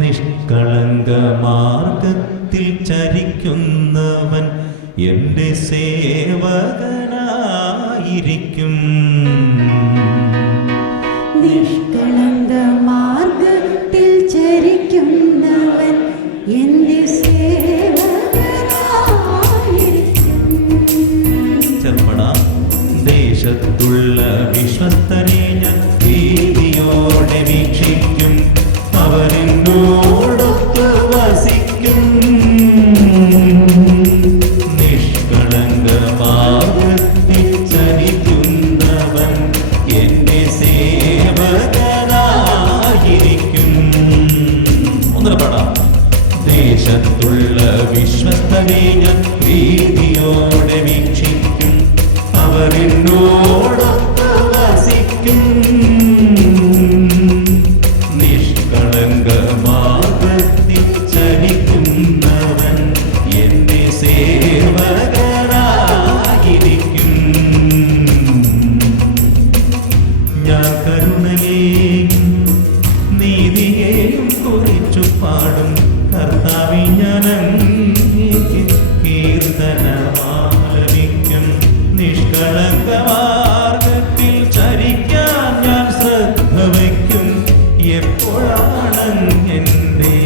നിഷ്കളങ്ക മാർഗത്തിൽ ചരിക്കുന്നവൻ എൻ്റെ സേവകനായിരിക്കും. നിഷ്കളങ്ക മാർഗത്തിൽ ചരിക്കുന്നവൻ എൻ്റെ സേവകനായിരിക്കും. ചെറുപ്പട ദേശത്തുള്ള വിശ്വസ്തരെ ഞാൻ ഭീതിയോടെ വീക്ഷിക്കും. അവരെന്നോടൊത്തു വസിക്കും. നിഷ്കളങ്ക മാർഗത്തിൽ ചരിക്കുന്നവൻ എൻ്റെ സേവകനായിരിക്കും. ഒന്നര പാടാം. ദേശത്തുള്ള വിശ്വസ്തരെ ഞാൻ ഭീതിയോടെ വീക്ഷിക്കും. അവരെന്നോടൊത്തു വസിക്കും. നിഷ്കളങ്ക മാർഗത്തിൽ ചരിക്കുന്നവൻ എൻ്റെ സേവകനായിരിക്കും. ഞാൻ കരുണയെയും നീതിയെയും കുറിച്ചു പാടും. കർത്താവേ, ഞാൻ അങ്ങേക്ക് കീർത്തനമാലപിക്കും. നിഷ്കളങ്ക മാർഗത്തിൽ ചരിക്കാൻ ഞാൻ ശ്രദ്ധ വയ്ക്കും. എപ്പോഴാണ് എൻ്റെ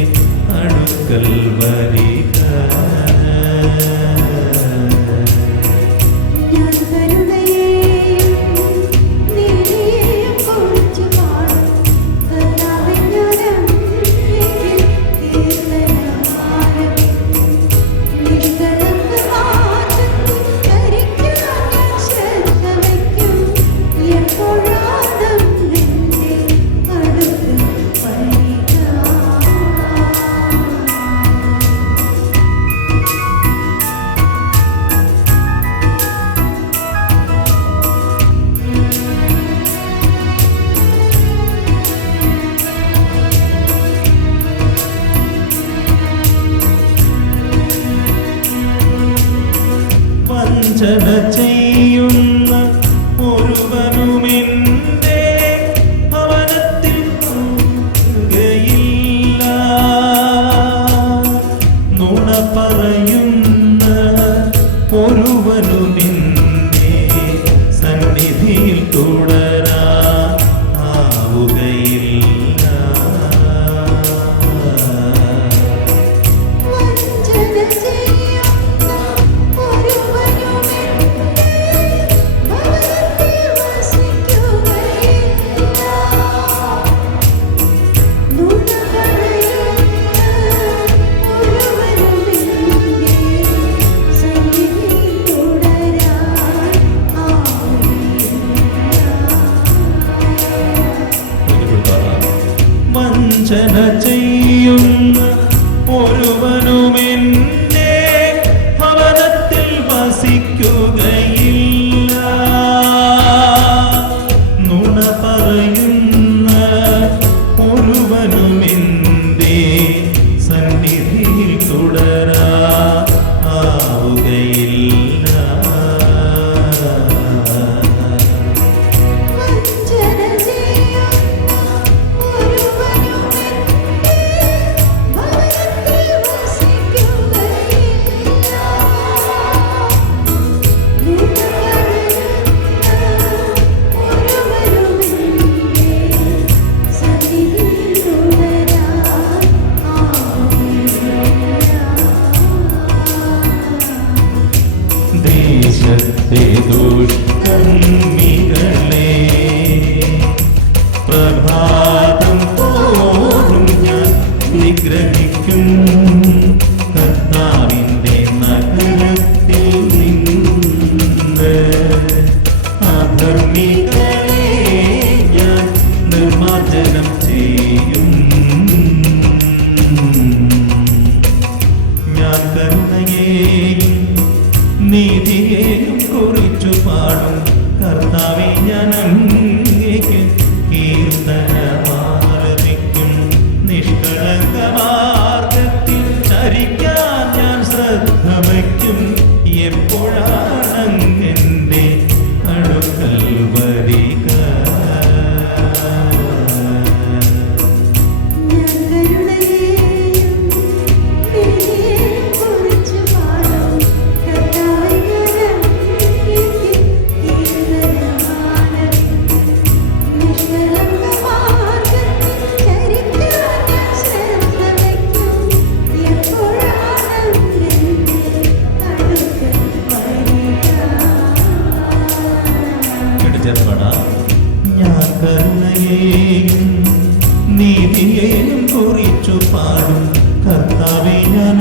അടുക്കൽ വരിക? ഞാൻ കരുണയെയും നീതിയെയും കുറിച്ചു പാടും. കർത്താവേ, ഞാൻ അങ്ങേക്ക് കീർത്തനമാലപിക്കും. നിഷ്കളങ്ക മാർഗത്തിൽ ചരിക്കാൻ ഞാൻ ശ്രദ്ധ വയ്ക്കും. എപ്പോഴാണ് എൻ്റെ അടുക്കൽ വരിക? വഞ്ചന ചെയ്യുന്ന ഒരുവനുമെന്റെ ഭവനത്തിൽ പോവുകയില്ല. നുണ പറയുന്ന ഒരുവനുമെന്റെ സന്നിധിയിൽ തുടരാവുകയില്ല. വഞ്ചന ചെയ്യുന്ന ഒരുവനും എൻ്റെ ഭവനത്തിൽ വസിക്കുകയില്ല. നുണ പറയുന്ന ഒരുവനും എൻ്റെ സന്നിധിയിൽ തുടരാൻ ആവുകയില്ല. വഞ്ചന ചെയ്യുന്ന ഒരുവനുമെന്റെ ഭവനത്തിൽ വസിക്കുകയില്ല. നുണ പറയുന്ന ഒരുവനുമെന്റെ സന്നിധിയിൽ തുടരാവുകയില്ല. വഞ്ചന ചെയ്യുന്ന ഒരുവനും എൻ്റെ ഭവനത്തിൽ വസിക്കുകയില്ല. നുണ പറയുന്ന ഒരുവനും എൻ്റെ സന്നിധിയിൽ തുടരാൻ ആവുകയില്ല. ദേശത്തെ ദുഷ്കർമ്മികളെ പ്രഭാതം തോറും ഞാൻ നിഗ്രഹിക്കും. കർത്താവിന്റെ നഗരത്തിൽ നിന്ന് അധർമ്മികളെ ഞാൻ നിർമ്മാർജ്ജനം ചെയ്യും. ഞാൻ കരുണയെയും നീതിയെയും കുറിച്ചു പാടും. കർത്താവേ, ഞാൻ അങ്ങേക്ക് കീർത്തനമാലപിക്കും. നിഷ്കളങ്ക മാർഗത്തിൽ ചരിക്കാൻ ഞാൻ ശ്രദ്ധ വയ്ക്കും. എപ്പോഴാണ് എൻ്റെ അടുക്കൽ വരിക? ഞാൻ കരുണയെ സ്തുതിച്ചു പാടും കർത്താവേ ഞാൻ